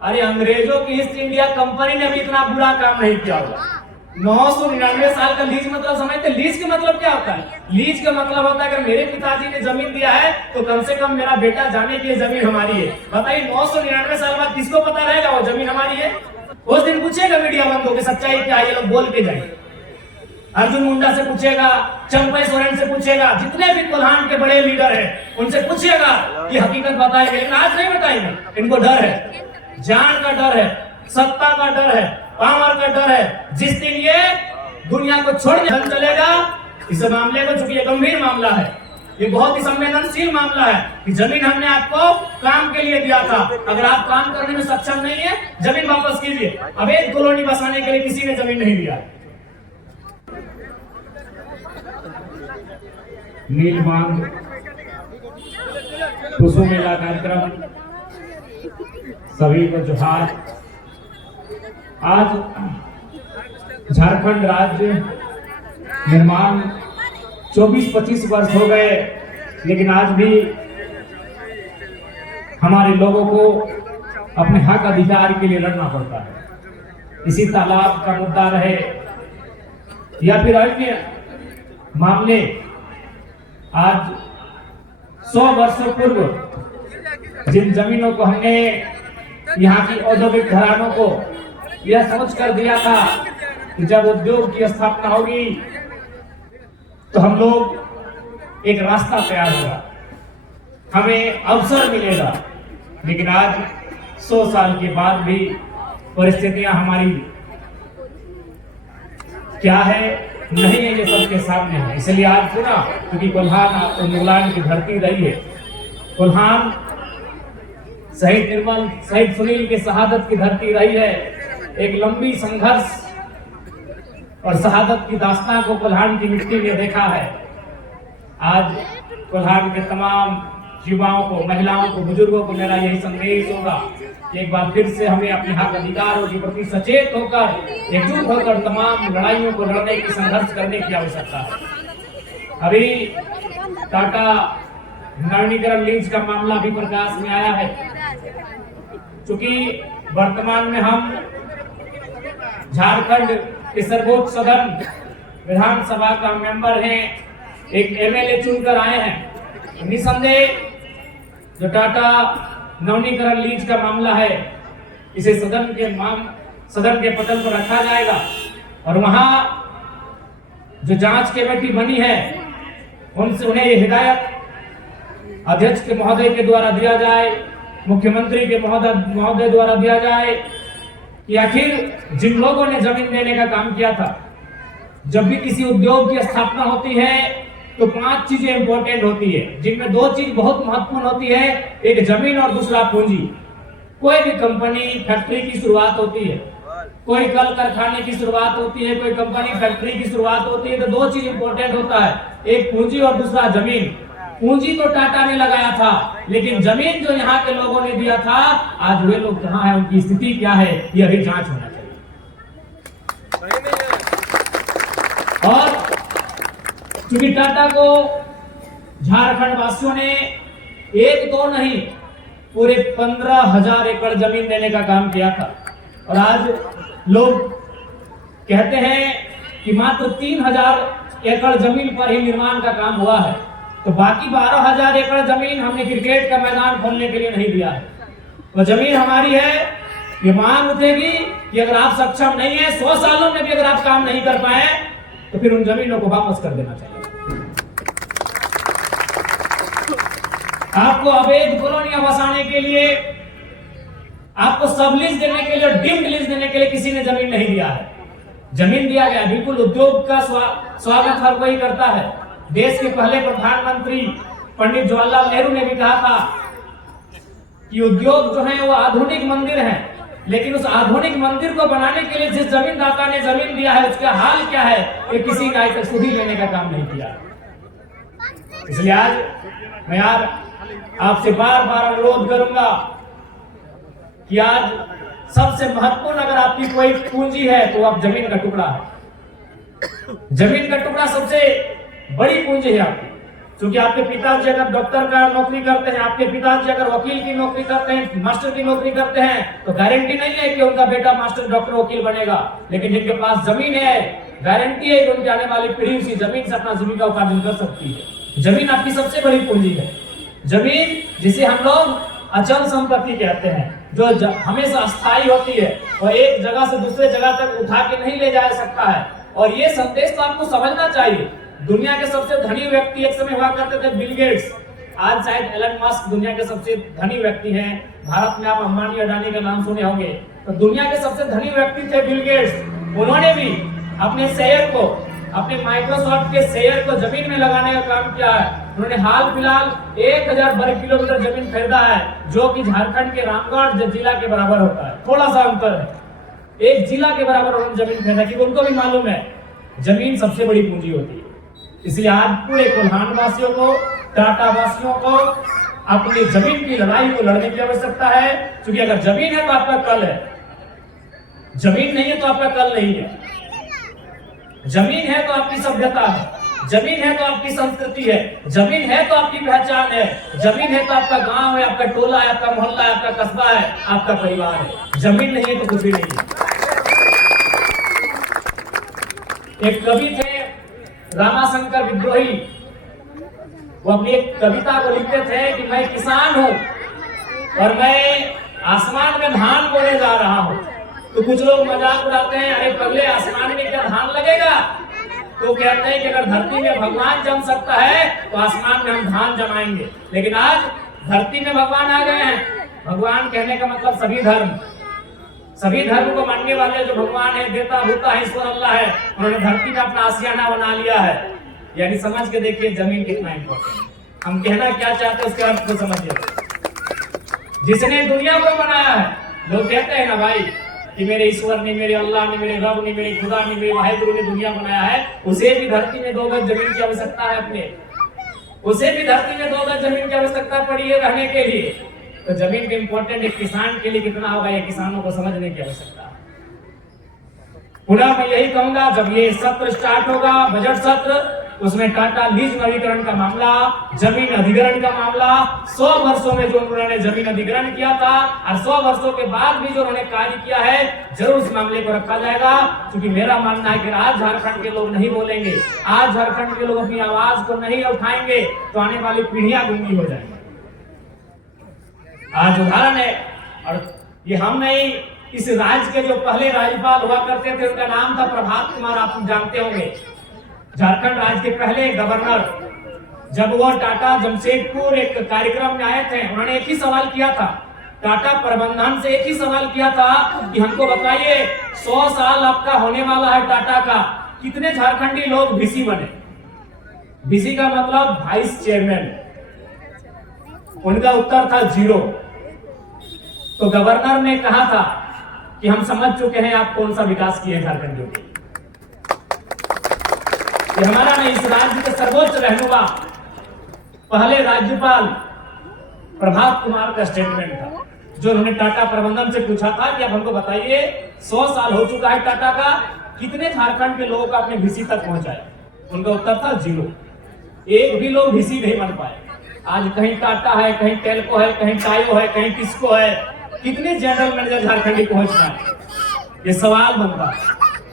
अरे अंग्रेजों की ईस्ट इंडिया कंपनी ने भी इतना बुरा काम नहीं किया होगा। 999 साल का लीज मतलब समझते? लीज का मतलब क्या होता है? लीज का मतलब होता है अगर मेरे पिताजी ने जमीन दिया है तो कम से कम मेरा बेटा जाने की जमीन हमारी है। बताइए 999 साल बाद किसको पता रहेगा वो जमीन हमारी है? उस दिन पूछेगा मीडिया बंद होकर सच्चाई क्या, ये लोग बोल के जाएंगे। अर्जुन मुंडा से पूछेगा, चंपई सोरेन से पूछेगा, जितने भी कोल्हान के बड़े लीडर हैं उनसे पूछेगा कि हकीकत बताएंगे, लेकिन आज नहीं बताएंगे। इनको डर है, जान का डर है, सत्ता का डर है, पावर का डर है। जिस दिन ये दुनिया को छोड़ने चलेगा, इस मामले को, चूंकि ये गंभीर मामला है, ये बहुत ही संवेदनशील मामला है कि जमीन हमने आपको काम के लिए दिया था, अगर आप काम करने में सक्षम नहीं है जमीन वापस कीजिए। अब एक कॉलोनी बसाने के लिए किसी ने जमीन नहीं दिया। नीलमांग टुसू मेला कार्यक्रम, सभी को जोहार। आज झारखंड राज्य निर्माण 24-25 वर्ष हो गए, लेकिन आज भी हमारे लोगों को अपने हक अधिकार के लिए लड़ना पड़ता है। इसी तालाब का मुद्दा रहे या फिर अन्य मामले, आज 100 वर्षों पूर्व जिन जमीनों को हमने यहाँ की औद्योगिक घरानों को यह सोच कर दिया था कि जब उद्योग की स्थापना होगी तो हम लोग एक रास्ता तैयार होगा, हमें अवसर मिलेगा, लेकिन आज 100 साल के बाद भी परिस्थितियां हमारी क्या है नहीं है, ये सबके सामने है। इसलिए आज पूरा, क्योंकि कोल्हान और मुगलान की धरती रही है, कोल्हान शहीद निर्मल, शहीद सुनील की शहादत की धरती रही है। एक लंबी संघर्ष और शहादत की दास्तान को कोल्हान की मिट्टी ने देखा है। आज कोल्हान के तमाम युवाओं को, महिलाओं को, बुजुर्गों को मेरा यही संदेश होगा, एक बार फिर से हमें अपने हक अधिकारों के प्रति सचेत होकर, एकजुट होकर तमाम लड़ाइयों को लड़ने की, संघर्ष करने की आवश्यकता है। अभी टाटा नवीनीकरण लीज का मामला भी प्रकाश में आया है। चूंकि वर्तमान में हम झारखंड के सर्वोच्च सदन विधानसभा का मेंबर हैं, एक एमएलए चुनकर आए हैं, निसंदेह जो टाटा नवीनीकरण लीज का मामला है, इसे सदन के पटल पर रखा जाएगा और वहां जो जांच कमेटी बनी है उन्हें ये हिदायत अध्यक्ष के महोदय के द्वारा दिया जाए, मुख्यमंत्री के महोदय द्वारा दिया जाए कि आखिर जिन लोगों ने जमीन देने का काम किया था, जब भी किसी उद्योग की स्थापना होती है तो 5 चीजें इंपॉर्टेंट होती है, जिनमें 2 चीज बहुत महत्वपूर्ण होती है, एक जमीन और दूसरा पूंजी। कोई भी कंपनी, फैक्ट्री की शुरुआत होती है, कोई कल कारखाने की शुरुआत होती है, कोई कंपनी, फैक्ट्री की शुरुआत होती है, तो 2 चीज इंपॉर्टेंट होता है, एक पूंजी और दूसरा जमीन। पूंजी तो टाटा ने लगाया था, लेकिन जमीन जो यहाँ के लोगों ने दिया था, आज वे लोग कहाँ हैं, उनकी स्थिति क्या है, यह भी जांच होना चाहिए। और क्योंकि टाटा को झारखंड वासियों ने 1-2 नहीं, पूरे 15,000 एकड़ जमीन देने का काम किया था, और आज लोग कहते हैं कि मात्र 3,000 एकड़ जमीन पर ही निर्माण का काम हुआ है, तो बाकी 12,000 एकड़ जमीन हमने क्रिकेट का मैदान खोलने के लिए नहीं दिया है। तो जमीन हमारी है, ये मांग उठेगी कि अगर आप सक्षम नहीं है, 100 सालों में भी अगर आप काम नहीं कर पाए तो फिर उन जमीनों को वापस कर देना चाहिए। आपको अवैध कॉलोनियां बसाने के लिए, आपको सबलीज देने के लिए, डीम्ड लीज देने के लिए किसी ने जमीन नहीं दिया है। जमीन दिया गया, बिल्कुल उद्योग का स्वागत हर कोई करता है। देश के पहले प्रधानमंत्री पंडित जवाहरलाल नेहरू ने भी कहा था कि उद्योग जो है वो आधुनिक मंदिर है, लेकिन उस आधुनिक मंदिर को बनाने के लिए जिस जमीनदाता ने जमीन दिया है उसका हाल क्या है, ये किसी ने आज तक सुधी लेने का काम नहीं किया। इसलिए आज मैं आपसे बार-बार अनुरोध करूंगा कि आज सबसे महत्वपूर्ण अगर आपकी कोई पूंजी है तो आप जमीन का टुकड़ा है। जमीन का टुकड़ा सबसे बड़ी पूंजी है आपकी। क्योंकि आपके पिताजी अगर डॉक्टर का नौकरी करते हैं, आपके पिताजी अगर वकील की नौकरी करते हैं, मास्टर की नौकरी करते हैं, तो गारंटी नहीं है कि उनका बेटा मास्टर, डॉक्टर, वकील बनेगा। लेकिन जिनके पास जमीन है, गारंटी है कि उनकी आने वाली पीढ़ी उसी जमीन से अपना जीविका उपार्जन कर सकती है। जमीन आपकी सबसे बड़ी पूंजी है। जमीन जिसे हम लोग अचल संपत्ति कहते हैं, जो हमेशा अस्थायी होती है और एक जगह से दूसरे जगह तक उठा के नहीं ले जा सकता है। और ये संदेश तो आपको समझना चाहिए। दुनिया के सबसे धनी व्यक्ति एक समय हुआ करते थे बिल गेट्स, आज शायद एलन मस्क दुनिया के सबसे धनी व्यक्ति हैं। भारत में आप अंबानी अडानी का नाम सुने होंगे। तो दुनिया के सबसे धनी व्यक्ति थे बिल गेट्स। उन्होंने भी अपने शेयर को, अपने माइक्रोसॉफ्ट के शेयर को जमीन में लगाने का काम किया है। उन्होंने हाल फिलहाल 1000 वर्ग किलोमीटर जमीन खरीदा है, जो कि झारखंड के रामगढ़ जिला के बराबर होता है। थोड़ा सा अंतर है, एक जिला के बराबर उन्होंने जमीन खरीदा, क्योंकि उनको भी मालूम है जमीन सबसे बड़ी पूंजी होती है। इसलिए आज पूरे कोल्हान वासियों को, टाटा वासियों को अपनी जमीन की लड़ाई को लड़ने की आवश्यकता है। क्योंकि अगर जमीन है तो आपका कल है, जमीन नहीं है तो आपका कल नहीं है। जमीन है तो आपकी सभ्यता है, जमीन है तो आपकी संस्कृति है, जमीन है तो आपकी पहचान है, जमीन है तो आपका गांव है, आपका टोला है, आपका मोहल्ला है, आपका कस्बा है, आपका परिवार है। जमीन नहीं है तो कुछ भी नहीं है। एक कवि थे रामाशंकर विद्रोही, वो अपनी एक कविता को लिखते थे कि मैं किसान हूं और मैं आसमान में धान बोने जा रहा हूं। तो कुछ लोग मजाक उड़ाते हैं, अरे पगले आसमान में क्या धान लगेगा? तो कहते हैं कि अगर धरती में भगवान जम सकता है तो आसमान में हम धान जमाएंगे। लेकिन आज धरती में भगवान आ गए हैं। भगवान कहने का मतलब सभी धर्म को मानने वाले जो भगवान है, देता भूता है, ईश्वर अल्लाह है, उन्होंने धरती में अपना आशियाना बना लिया है। यानी समझ के देखिए जमीन कितना इंपॉर्टेंट। हम कहना क्या चाहते हैं उसके अर्थ को समझिए। जिसने दुनिया को बनाया है, लोग कहते हैं ना भाई कि मेरे ईश्वर ने, मेरे अल्लाह ने, मेरे रब ने, मेरे खुदा ने, मेरे वाहिगुरु ने दुनिया बनाया है, उसे भी धरती में 2 गज जमीन की आवश्यकता है। अपने उसे भी धरती में 2 गज जमीन की आवश्यकता पड़ी है रहने के लिए। तो जमीन के इंपॉर्टेंट एक किसान के लिए कितना होगा, ये किसानों को समझने की आवश्यकता है। पुनः मैं यही कहूंगा, जब ये सत्र स्टार्ट होगा, बजट सत्र, उसमें टाटा लीज नवीकरण का मामला, जमीन अधिग्रहण का मामला, 100 वर्षों में जो उन्होंने जमीन अधिग्रहण किया था और 100 वर्षों के बाद भी जो उन्होंने कार्य किया है, जरूर उस मामले को रखा जाएगा। क्योंकि मेरा मानना है कि आज झारखंड के लोग नहीं बोलेंगे, आज झारखंड के लोग अपनी आवाज को नहीं उठाएंगे तो आने वाली पीढ़ियां गूंगी हो जाएंगी। आज उदाहरण है, और ये हम नहीं, इस राज्य के जो पहले राज्यपाल हुआ करते थे उनका नाम था प्रभात कुमार, आप जानते होंगे। झारखंड राज्य के पहले गवर्नर, जब वो टाटा जमशेदपुर एक कार्यक्रम में आए थे, उन्होंने एक ही सवाल किया था, टाटा प्रबंधन से एक ही सवाल किया था कि हमको बताइए 100 साल आपका होने वाला है टाटा का, कितने झारखंडी लोग वीसी बने? वीसी का मतलब वाइस चेयरमैन। उनका उत्तर था 0। तो गवर्नर ने कहा था कि हम समझ चुके हैं आप कौन सा विकास किए झारखंडियों के। ये हमारा नहीं, इस राज्य के सर्वोच्च रहनुमा पहले राज्यपाल प्रभात कुमार का स्टेटमेंट था, जो उन्होंने टाटा प्रबंधन से पूछा था कि अब हमको बताइए 100 साल हो चुका है टाटा का, कितने झारखंड के लोगों का अपने वीसी तक पहुंचाया? उनका उत्तर था 0। एक भी लोग वीसी नहीं बन पाए। आज कहीं टाटा है, कहीं टेल्को है, कहीं टायो है, कहीं टिस्को है, कितने जनरल मैनेजर झारखंडी पहुंचना है? ये सवाल बनता है।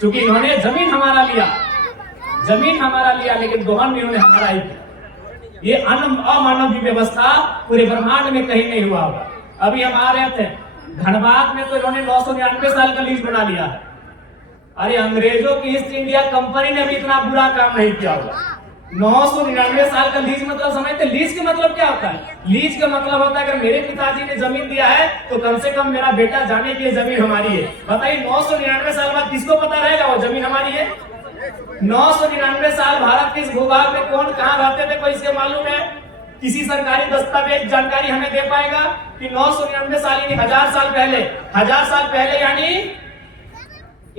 क्योंकि इन्होंने जमीन हमारा लिया, लेकिन दोहन भी उन्होंने हमारा ही किया। ये अमानवीय व्यवस्था पूरे ब्रह्मांड में कहीं नहीं हुआ होगा। अभी हम आ रहे थे धनबाद में, तो इन्होंने 999 साल का लीज बना लिया है। अरे अंग्रेजों की ईस्ट इंडिया कंपनी ने भी इतना बुरा काम नहीं किया होगा। 999 साल का लीज मतलब समझते? लीज का मतलब क्या होता है? लीज का मतलब होता है अगर मेरे पिताजी ने जमीन दिया है तो कम से कम मेरा बेटा जाने की जमीन हमारी है। बताइए 999 साल बाद किसको पता रहेगा वो जमीन हमारी है? 999 साल भारत के इस भूभाग में कौन कहां रहते थे, कोई इसके मालूम है? किसी सरकारी दस्तावेज जानकारी हमें दे पाएगा कि 999 साल यानी 1000 साल पहले, 1000 साल पहले यानी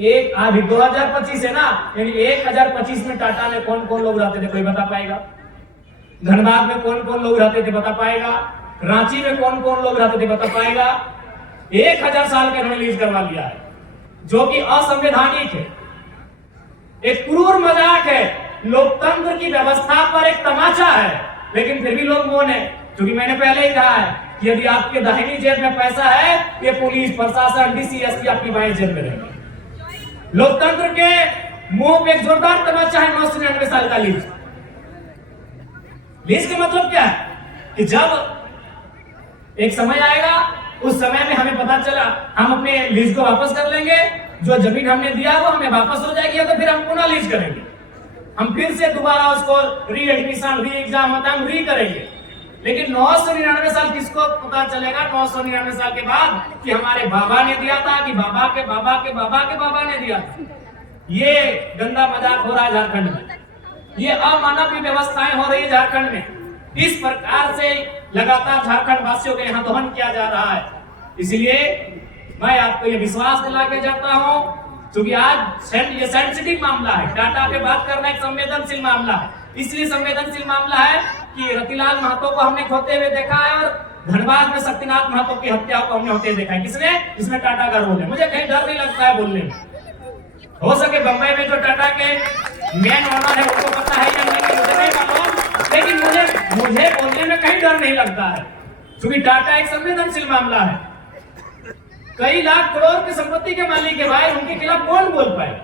एक अभी 2025 है ना, यानी 1025 में टाटा में कौन कौन लोग रहते थे, कोई बता पाएगा? धनबाद में कौन कौन लोग रहते थे, बता पाएगा? रांची में कौन कौन लोग रहते थे, बता पाएगा? 1000 साल का इन्होंने लीज करवा लिया है, जो कि असंवैधानिक है, एक क्रूर मजाक है। लोकतंत्र की व्यवस्था पर एक तमाचा है, लेकिन फिर भी लोग मौन है। क्योंकि मैंने पहले ही कहा है कि यदि आपके दाहिनी जेब में पैसा है, ये पुलिस प्रशासन डीसी एसपी आपकी बाएं जेब में रहेंगे। लोकतंत्र के मुंह पे एक जोरदार तमाचा है 999 साल का लीज। लीज का मतलब क्या है कि जब एक समय आएगा, उस समय में हमें पता चला हम अपने लीज को वापस कर लेंगे, जो जमीन हमने दिया वो हमें वापस हो जाएगी, तो फिर हम पुनः लीज करेंगे, हम फिर से दोबारा उसको री एडमिशन री एग्जाम होता है, हम री करेंगे। लेकिन 999 साल किसको पता चलेगा 999 साल के बाद कि हमारे बाबा ने दिया था, कि बाबा के बाबा के बाबा के बाबा ने दिया था। ये गंदा मजाक हो रहा है झारखंड में, ये अमानवीय व्यवस्थाएं हो रही है झारखंड में। इस प्रकार से लगातार झारखंड वासियों के यहाँ दहन किया जा रहा है। इसलिए मैं आपको ये विश्वास दिला के जाता हूँ, क्योंकि आज ये सेंसिटिव मामला है, डाटा पे बात करना एक संवेदनशील मामला है। इसलिए संवेदनशील मामला है कि रतिलाल महतो को हमने खोते हुए देखा है और धनबाद में शक्तिनाथ महतो की हत्या को हमने होते देखा है। किसने? इसमें टाटा का रोल है। मुझे कहीं डर नहीं लगता है बोलने में। हो सके बंबई में जो टाटा के मेन ओनर है उनको पता है या नहीं मुझे नहीं मालूम, लेकिन मुझे बोलने में कहीं डर नहीं लगता है, क्योंकि टाटा एक संवेदनशील मामला है। कई लाख करोड़ की संपत्ति के मालिक है भाई, उनके खिलाफ कौन बोल पाए?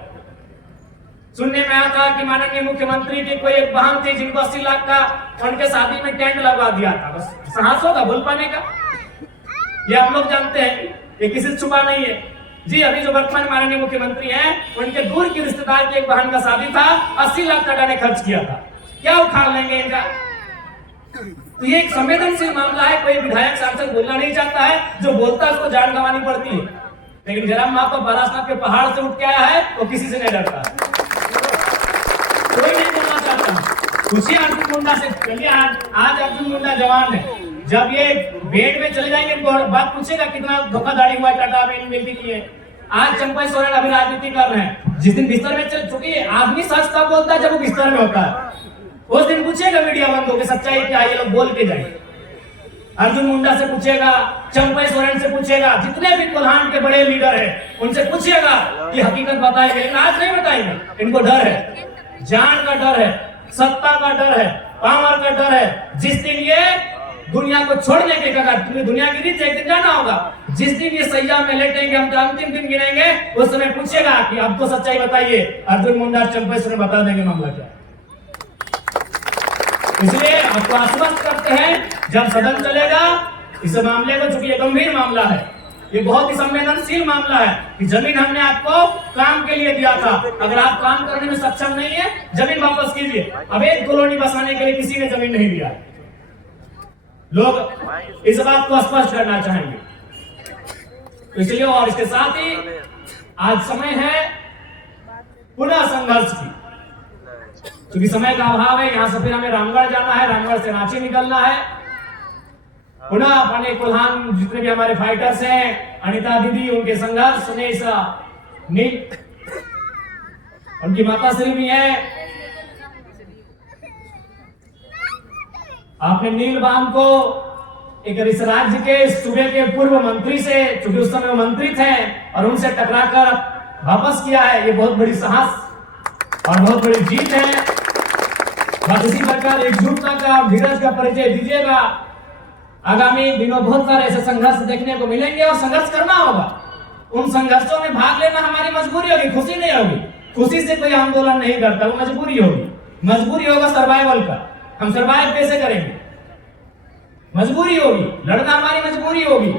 सुनने में आया था कि माननीय मुख्यमंत्री की कोई एक बहन थी जिनको 80 लाख का उनके शादी में टेंट लगवा दिया था। बस साहस होगा बोल पाने का? ये हम लोग जानते हैं, ये किसी से छुपा नहीं है जी। अभी जो वर्तमान माननीय मुख्यमंत्री हैं, उनके दूर की रिश्तेदार की एक बहन का शादी था, 80 लाख टाटा ने खर्च किया था। क्या उखाड़ लेंगे इनका? तो ये एक संवेदनशील मामला है। कोई विधायक सांसद बोलना नहीं चाहता है, जो बोलता है उसको जान गंवानी पड़ती है। लेकिन जयराम महतो बारासात के पहाड़ से उठ के आया है, वो किसी से नहीं डरता, कोई नहीं बोलना चाहता। पूछिए अर्जुन मुंडा से, चलिए आज अर्जुन मुंडा जवान है, जब ये बेड में चले जाएंगे बात पूछेगा कितना धोखाधड़ी हुआ टाटा में मिलती की है। आज चंपई सोरेन अभी राजनीति कर रहे हैं, जिस दिन बिस्तर में चल चुकी है, आदमी सच तब बोलता है जब वो बिस्तर में होता है। उस दिन पूछेगा मीडिया बंदों के सच्चाई क्या, ये लोग बोल के जाएंगे। अर्जुन मुंडा से पूछेगा, चंपई सोरेन से पूछेगा, जितने भी कोल्हान के बड़े लीडर हैं उनसे पूछेगा कि हकीकत बताएंगे, लेकिन आज नहीं बताएंगे। इनको डर है, जान का डर है, सत्ता का डर है, पावर का डर है। जिस दिन ये दुनिया को छोड़ने के कगार, तुम्हें दुनियागिरी से एक दिन जाना होगा, जिस दिन ये सैया में लेटेंगे, हम तो अंतिम दिन गिनेंगे, उस समय पूछेगा कि अब तो सच्चाई बताइए। अर्जुन मुंडा चंपई सोरेन बता देंगे मामला क्या। इसलिए आपको आश्वस्त करते हैं, जब सदन चलेगा इस मामले को, चूंकि ये गंभीर मामला है, ये बहुत ही संवेदनशील मामला है कि जमीन हमने आपको काम के लिए दिया था, अगर आप काम करने में सक्षम नहीं है, जमीन वापस कीजिए। अब एक कॉलोनी बसाने के लिए किसी ने जमीन नहीं दिया। लोग इस बात को स्पष्ट करना चाहेंगे। तो इसलिए और इसके साथ ही आज समय है पुनः संघर्ष की, क्योंकि समय का अभाव है। यहाँ से फिर हमें रामगढ़ जाना है, रामगढ़ से रांची निकलना है। पुनः अपने कोल्हान जितने भी हमारे फाइटर्स हैं, अनिता दीदी, उनके संघर्ष नील, उनकी माता श्री भी है। आपने नील बांध को एक इस राज्य के सूबे के पूर्व मंत्री से, चूंकि उस समय वो मंत्री थे, और उनसे टकराकर वापस किया है। ये बहुत बड़ी साहस और बहुत बड़ी जीत है। बस इसी प्रकार एकजुटता का, धीरज का परिचय दीजिएगा। आगामी दिनों बहुत सारे ऐसे संघर्ष देखने को मिलेंगे और संघर्ष करना होगा। उन संघर्षों में भाग लेना हमारी मजबूरी होगी, खुशी नहीं होगी। खुशी से कोई आंदोलन नहीं करता, वो मजबूरी होगी। मजबूरी होगा सर्वाइवल का, हम सर्वाइव कैसे करेंगे, मजबूरी होगी, लड़ना हमारी मजबूरी होगी।